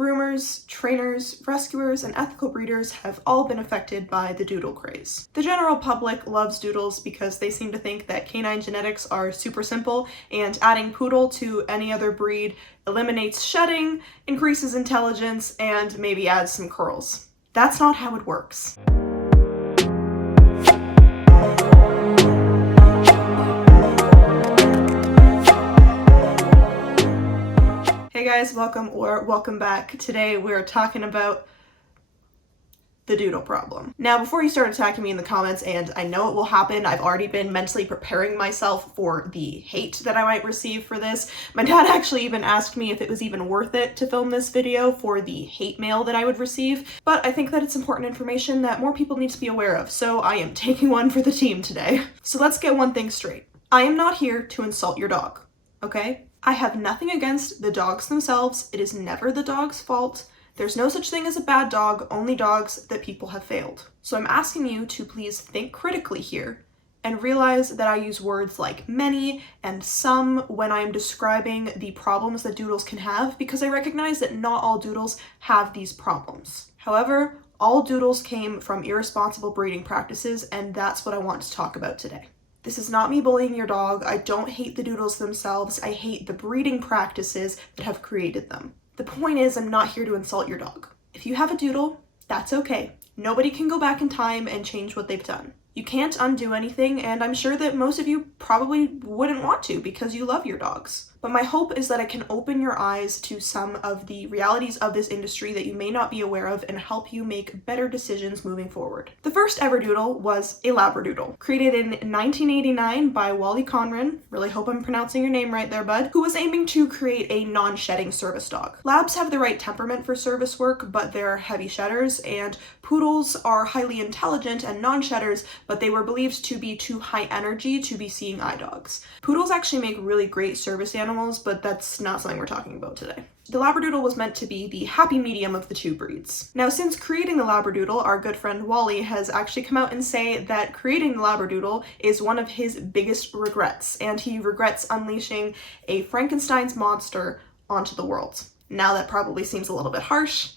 Groomers, trainers, rescuers, and ethical breeders have all been affected by the Doodle craze. The general public loves Doodles because they seem to think that canine genetics are super simple, and adding Poodle to any other breed eliminates shedding, increases intelligence, and maybe adds some curls. That's not how it works. Hey guys, welcome back. Today we're talking about the Doodle problem. Now, before you start attacking me in the comments, and I know it will happen, I've already been mentally preparing myself for the hate that I might receive for this. My dad actually even asked me if it was even worth it to film this video for the hate mail that I would receive, but I think that it's important information that more people need to be aware of, so I am taking one for the team today. So let's get one thing straight. I am not here to insult your dog, okay? I have nothing against the dogs themselves. It is never the dog's fault. There's no such thing as a bad dog, only dogs that people have failed. So I'm asking you to please think critically here and realize that I use words like many and some when I'm describing the problems that Doodles can have, because I recognize that not all Doodles have these problems. However, all Doodles came from irresponsible breeding practices, and that's what I want to talk about today. This is not me bullying your dog. I don't hate the Doodles themselves. I hate the breeding practices that have created them. The point is, I'm not here to insult your dog. If you have a Doodle, that's okay. Nobody can go back in time and change what they've done. You can't undo anything, and I'm sure that most of you probably wouldn't want to because you love your dogs. But my hope is that I can open your eyes to some of the realities of this industry that you may not be aware of and help you make better decisions moving forward. The first ever Doodle was a Labradoodle, created in 1989 by Wally Conran, really hope I'm pronouncing your name right there, bud, who was aiming to create a non-shedding service dog. Labs have the right temperament for service work, but they're heavy shedders, and Poodles are highly intelligent and non-shedders, but they were believed to be too high energy to be seeing eye dogs. Poodles actually make really great service animals, but that's not something we're talking about today. The Labradoodle was meant to be the happy medium of the two breeds. Now, since creating the Labradoodle, our good friend Wally has actually come out and say that creating the Labradoodle is one of his biggest regrets, and he regrets unleashing a Frankenstein's monster onto the world. Now, that probably seems a little bit harsh,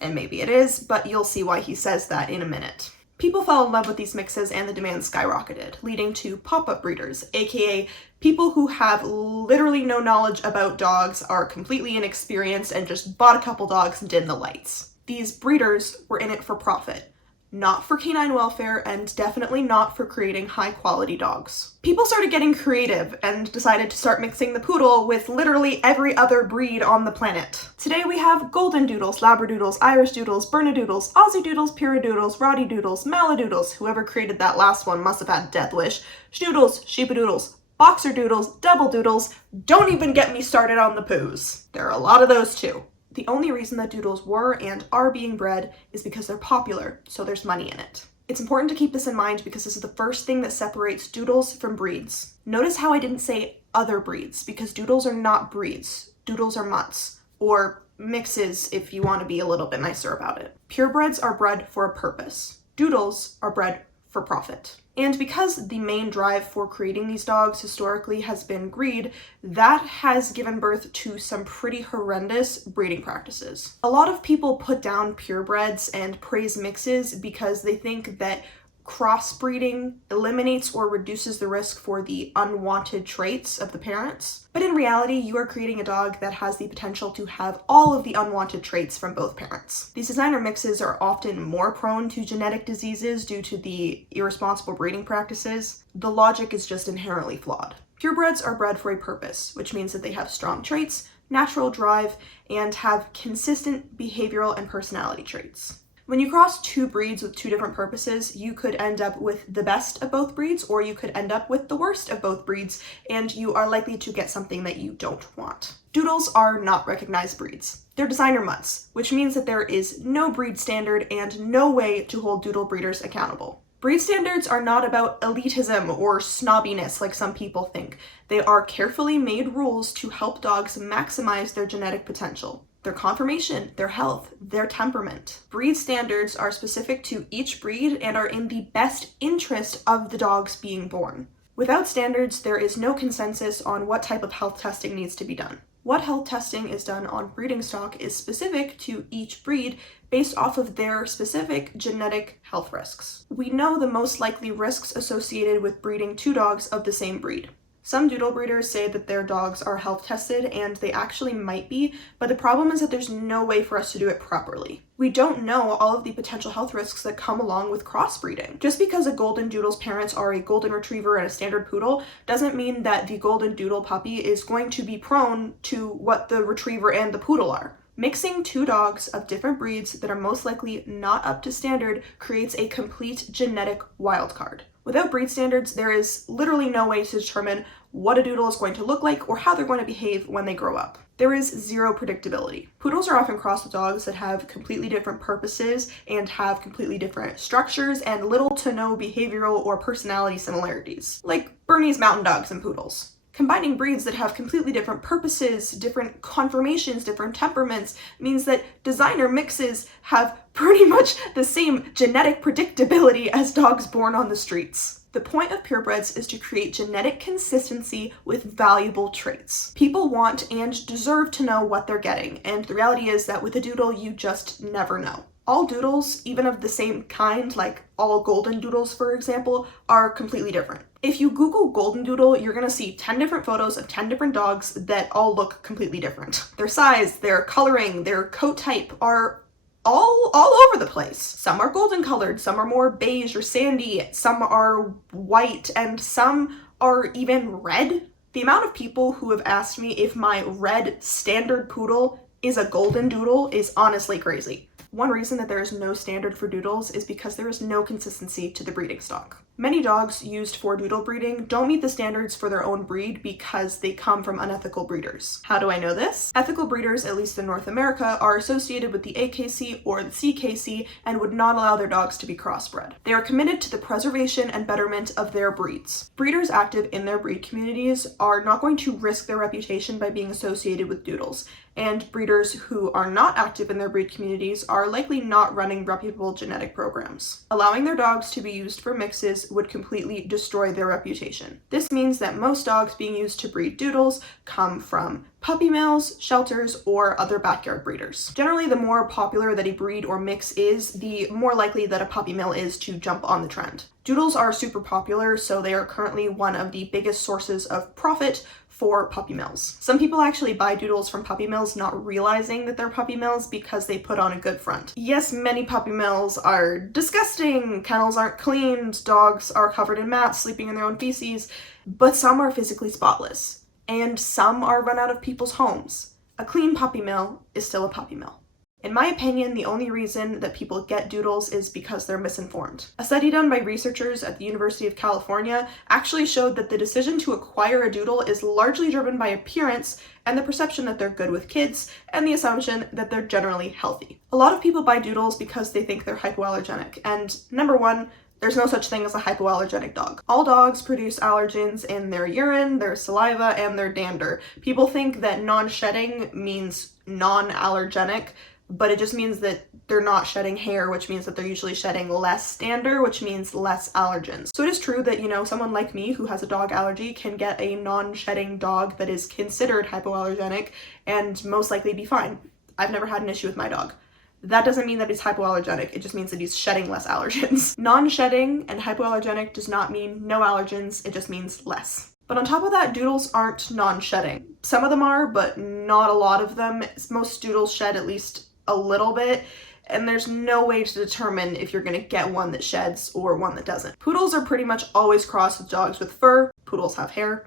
and maybe it is, but you'll see why he says that in a minute. People fell in love with these mixes and the demand skyrocketed, leading to pop-up breeders, aka people who have literally no knowledge about dogs, are completely inexperienced, and just bought a couple dogs and dim the lights. These breeders were in it for profit, not for canine welfare, and definitely not for creating high-quality dogs. People started getting creative and decided to start mixing the Poodle with literally every other breed on the planet. Today we have Golden Doodles, Labradoodles, Irish Doodles, Bernedoodles, Aussie Doodles, Puradoodles, Roddy Doodles, Maladoodles, whoever created that last one must have had a death wish, Schnoodles, Sheepadoodles, Boxer Doodles, Double Doodles, don't even get me started on the poos. There are a lot of those too. The only reason that Doodles were and are being bred is because they're popular, so there's money in it. It's important to keep this in mind because this is the first thing that separates Doodles from breeds. Notice how I didn't say other breeds, because Doodles are not breeds. Doodles are mutts, or mixes if you want to be a little bit nicer about it. Purebreds are bred for a purpose. Doodles are bred for profit. And because the main drive for creating these dogs historically has been greed, that has given birth to some pretty horrendous breeding practices. A lot of people put down purebreds and praise mixes because they think that crossbreeding eliminates or reduces the risk for the unwanted traits of the parents. But in reality, you are creating a dog that has the potential to have all of the unwanted traits from both parents. These designer mixes are often more prone to genetic diseases due to the irresponsible breeding practices. The logic is just inherently flawed. Purebreds are bred for a purpose, which means that they have strong traits, natural drive, and have consistent behavioral and personality traits. When you cross two breeds with two different purposes, you could end up with the best of both breeds, or you could end up with the worst of both breeds, and you are likely to get something that you don't want. Doodles are not recognized breeds. They're designer mutts, which means that there is no breed standard and no way to hold Doodle breeders accountable. Breed standards are not about elitism or snobbiness like some people think. They are carefully made rules to help dogs maximize their genetic potential. Their conformation, their health, their temperament. Breed standards are specific to each breed and are in the best interest of the dogs being born. Without standards, there is no consensus on what type of health testing needs to be done. What health testing is done on breeding stock is specific to each breed based off of their specific genetic health risks. We know the most likely risks associated with breeding two dogs of the same breed. Some doodle breeders say that their dogs are health tested, and they actually might be, but the problem is that there's no way for us to do it properly. We don't know all of the potential health risks that come along with crossbreeding. Just because a golden doodle's parents are a golden retriever and a standard poodle doesn't mean that the golden doodle puppy is going to be prone to what the retriever and the poodle are. Mixing two dogs of different breeds that are most likely not up to standard creates a complete genetic wildcard. Without breed standards, there is literally no way to determine what a doodle is going to look like or how they're going to behave when they grow up. There is zero predictability. Poodles are often crossed with dogs that have completely different purposes and have completely different structures and little to no behavioral or personality similarities, like Bernese mountain dogs and poodles. Combining breeds that have completely different purposes, different conformations, different temperaments means that designer mixes have pretty much the same genetic predictability as dogs born on the streets. The point of purebreds is to create genetic consistency with valuable traits. People want and deserve to know what they're getting, and the reality is that with a doodle, you just never know. All doodles, even of the same kind, like all golden doodles for example, are completely different. If you Google golden doodle, you're gonna see 10 different photos of 10 different dogs that all look completely different. Their size, their coloring, their coat type are all over the place. Some are golden colored, some are more beige or sandy, some are white, and some are even red. The amount of people who have asked me if my red standard poodle is a golden doodle is honestly crazy. One reason that there is no standard for doodles is because there is no consistency to the breeding stock. Many dogs used for doodle breeding don't meet the standards for their own breed because they come from unethical breeders. How do I know this? Ethical breeders, at least in North America, are associated with the AKC or the CKC and would not allow their dogs to be crossbred. They are committed to the preservation and betterment of their breeds. Breeders active in their breed communities are not going to risk their reputation by being associated with doodles, and breeders who are not active in their breed communities are likely not running reputable genetic programs. Allowing their dogs to be used for mixes would completely destroy their reputation. This means that most dogs being used to breed doodles come from puppy mills, shelters, or other backyard breeders. Generally, the more popular that a breed or mix is, the more likely that a puppy mill is to jump on the trend. Doodles are super popular, so they are currently one of the biggest sources of profit for puppy mills. Some people actually buy doodles from puppy mills not realizing that they're puppy mills because they put on a good front. Yes, many puppy mills are disgusting, kennels aren't cleaned, dogs are covered in mats, sleeping in their own feces, but some are physically spotless, and some are run out of people's homes. A clean puppy mill is still a puppy mill. In my opinion, the only reason that people get doodles is because they're misinformed. A study done by researchers at the University of California actually showed that the decision to acquire a doodle is largely driven by appearance and the perception that they're good with kids and the assumption that they're generally healthy. A lot of people buy doodles because they think they're hypoallergenic, and number one, there's no such thing as a hypoallergenic dog. All dogs produce allergens in their urine, their saliva, and their dander. People think that non-shedding means non-allergenic, but it just means that they're not shedding hair, which means that they're usually shedding less dander, which means less allergens. So it is true that, someone like me who has a dog allergy can get a non-shedding dog that is considered hypoallergenic and most likely be fine. I've never had an issue with my dog. That doesn't mean that he's hypoallergenic, it just means that he's shedding less allergens. Non-shedding and hypoallergenic does not mean no allergens, it just means less. But on top of that, doodles aren't non-shedding. Some of them are, but not a lot of them. Most doodles shed at least a little bit, and there's no way to determine if you're gonna get one that sheds or one that doesn't. Poodles are pretty much always crossed with dogs with fur. Poodles have hair.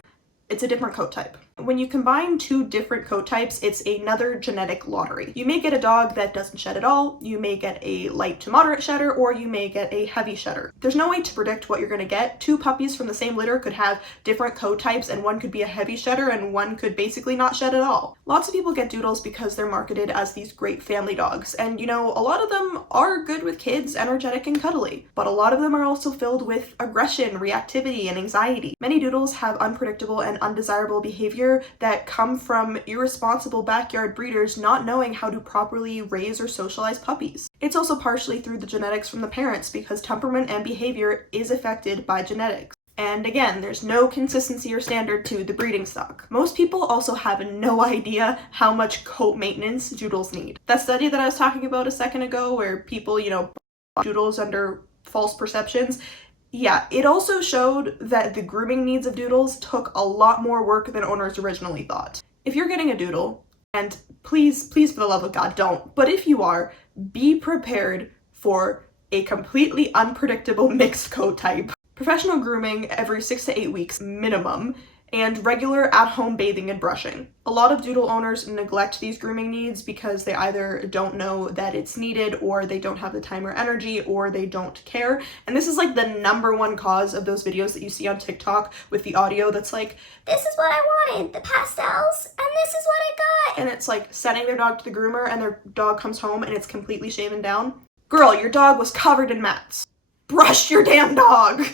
It's a different coat type. When you combine two different coat types, it's another genetic lottery. You may get a dog that doesn't shed at all, you may get a light to moderate shedder, or you may get a heavy shedder. There's no way to predict what you're gonna get. Two puppies from the same litter could have different coat types, and one could be a heavy shedder and one could basically not shed at all. Lots of people get doodles because they're marketed as these great family dogs, and a lot of them are good with kids, energetic and cuddly, but a lot of them are also filled with aggression, reactivity, and anxiety. Many doodles have unpredictable and undesirable behavior that come from irresponsible backyard breeders not knowing how to properly raise or socialize puppies. It's also partially through the genetics from the parents because temperament and behavior is affected by genetics. And again, there's no consistency or standard to the breeding stock. Most people also have no idea how much coat maintenance Doodles need. That study that I was talking about a second ago where people, Doodles under false perceptions, yeah, it also showed that the grooming needs of Doodles took a lot more work than owners originally thought. If you're getting a Doodle, and please for the love of God, don't, but if you are, be prepared for a completely unpredictable mixed coat type. Professional grooming every 6 to 8 weeks minimum, and regular at-home bathing and brushing. A lot of Doodle owners neglect these grooming needs because they either don't know that it's needed, or they don't have the time or energy, or they don't care. And this is like the #1 cause of those videos that you see on TikTok with the audio that's like, this is what I wanted, the pastels, and this is what I got. And it's like sending their dog to the groomer and their dog comes home and it's completely shaven down. Girl, your dog was covered in mats. Brush your damn dog.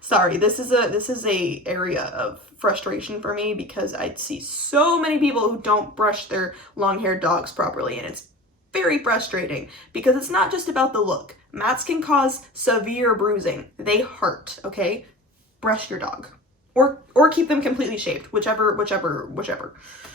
Sorry, this is a area of frustration for me because I see so many people who don't brush their long-haired dogs properly, and it's very frustrating because it's not just about the look. Mats can cause severe bruising. They hurt, okay? Brush your dog. Or keep them completely shaved, whichever.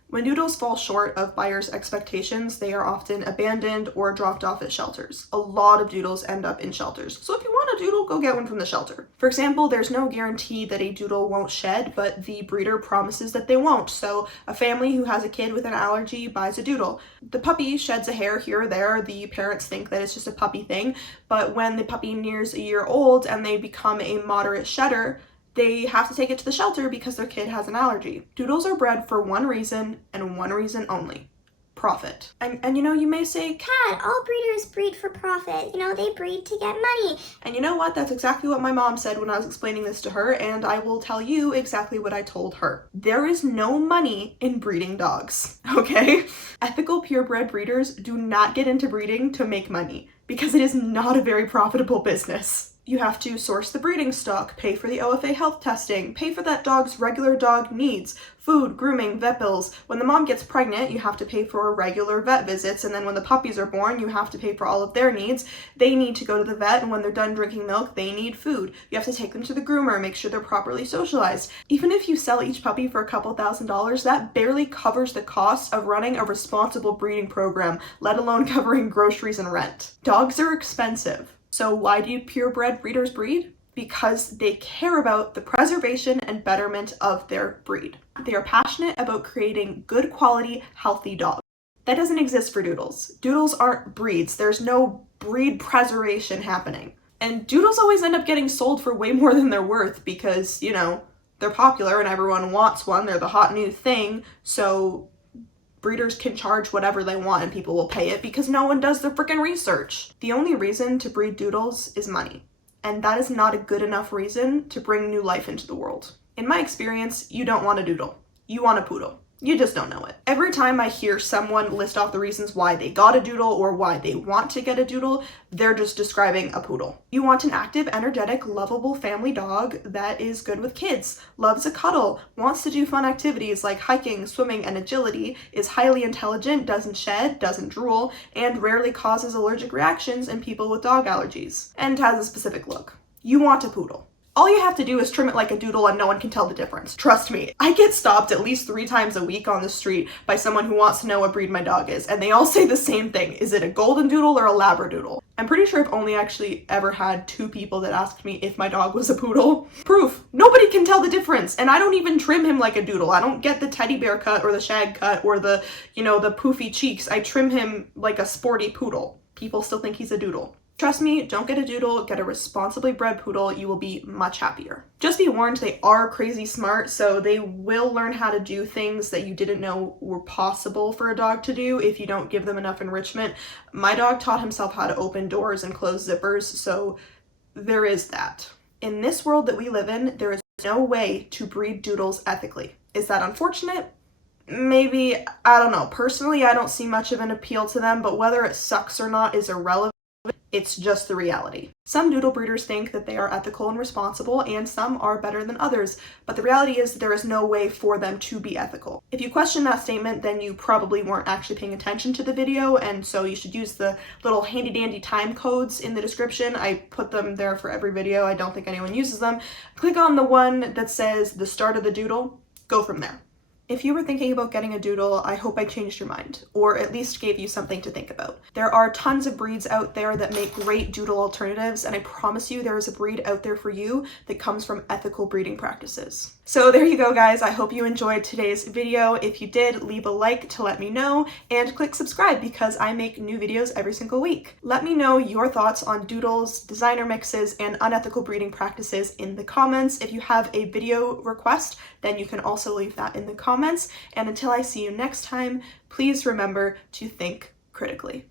When Doodles fall short of buyers' expectations, they are often abandoned or dropped off at shelters. A lot of Doodles end up in shelters. So if you want a Doodle, go get one from the shelter. For example, there's no guarantee that a Doodle won't shed, but the breeder promises that they won't. So a family who has a kid with an allergy buys a Doodle. The puppy sheds a hair here or there. The parents think that it's just a puppy thing, but when the puppy nears a year old and they become a moderate shedder, they have to take it to the shelter because their kid has an allergy. Doodles are bred for one reason and one reason only: profit. And you may say, Kat, all breeders breed for profit. They breed to get money. And you know what? That's exactly what my mom said when I was explaining this to her, and I will tell you exactly what I told her. There is no money in breeding dogs, okay? Ethical purebred breeders do not get into breeding to make money because it is not a very profitable business. You have to source the breeding stock, pay for the OFA health testing, pay for that dog's regular dog needs, food, grooming, vet bills. When the mom gets pregnant, you have to pay for regular vet visits, and then when the puppies are born, you have to pay for all of their needs. They need to go to the vet, and when they're done drinking milk, they need food. You have to take them to the groomer, make sure they're properly socialized. Even if you sell each puppy for a couple $1,000s, that barely covers the cost of running a responsible breeding program, let alone covering groceries and rent. Dogs are expensive. So why do purebred breeders breed? Because they care about the preservation and betterment of their breed. They are passionate about creating good quality, healthy dogs. That doesn't exist for Doodles. Doodles aren't breeds. There's no breed preservation happening. And Doodles always end up getting sold for way more than they're worth because, they're popular and everyone wants one. They're the hot new thing. So breeders can charge whatever they want and people will pay it because no one does the freaking research. The only reason to breed Doodles is money, and that is not a good enough reason to bring new life into the world. In my experience, you don't want a Doodle. You want a Poodle. You just don't know it. Every time I hear someone list off the reasons why they got a Doodle or why they want to get a Doodle, they're just describing a Poodle. You want an active, energetic, lovable family dog that is good with kids, loves a cuddle, wants to do fun activities like hiking, swimming, and agility, is highly intelligent, doesn't shed, doesn't drool, and rarely causes allergic reactions in people with dog allergies, and has a specific look. You want a Poodle. All you have to do is trim it like a Doodle and no one can tell the difference. Trust me, I get stopped at least 3 times a week on the street by someone who wants to know what breed my dog is, and they all say the same thing. Is it a golden Doodle or a Labradoodle? I'm pretty sure I've only actually ever had 2 people that asked me if my dog was a Poodle. Proof. Nobody can tell the difference, and I don't even trim him like a Doodle. I don't get the teddy bear cut or the shag cut or the, the poofy cheeks. I trim him like a sporty Poodle. People still think he's a Doodle. Trust me, don't get a Doodle, get a responsibly bred Poodle, you will be much happier. Just be warned, they are crazy smart, so they will learn how to do things that you didn't know were possible for a dog to do if you don't give them enough enrichment. My dog taught himself how to open doors and close zippers, so there is that. In this world that we live in, there is no way to breed Doodles ethically. Is that unfortunate? Maybe, I don't know. Personally, I don't see much of an appeal to them, but whether it sucks or not is irrelevant. It's just the reality. Some doodle breeders think that they are ethical and responsible, and some are better than others, but the reality is there is no way for them to be ethical. If you question that statement, then you probably weren't actually paying attention to the video, and so you should use the little handy dandy time codes in the description. I put them there for every video. I don't think anyone uses them. Click on the one that says the start of the doodle, go from there. If you were thinking about getting a doodle, I hope I changed your mind, or at least gave you something to think about. There are tons of breeds out there that make great doodle alternatives, and I promise you there is a breed out there for you that comes from ethical breeding practices. So there you go, guys. I hope you enjoyed today's video. If you did, leave a like to let me know, and click subscribe because I make new videos every single week. Let me know your thoughts on doodles, designer mixes, and unethical breeding practices in the comments. If you have a video request, then you can also leave that in the comments. And until I see you next time, please remember to think critically.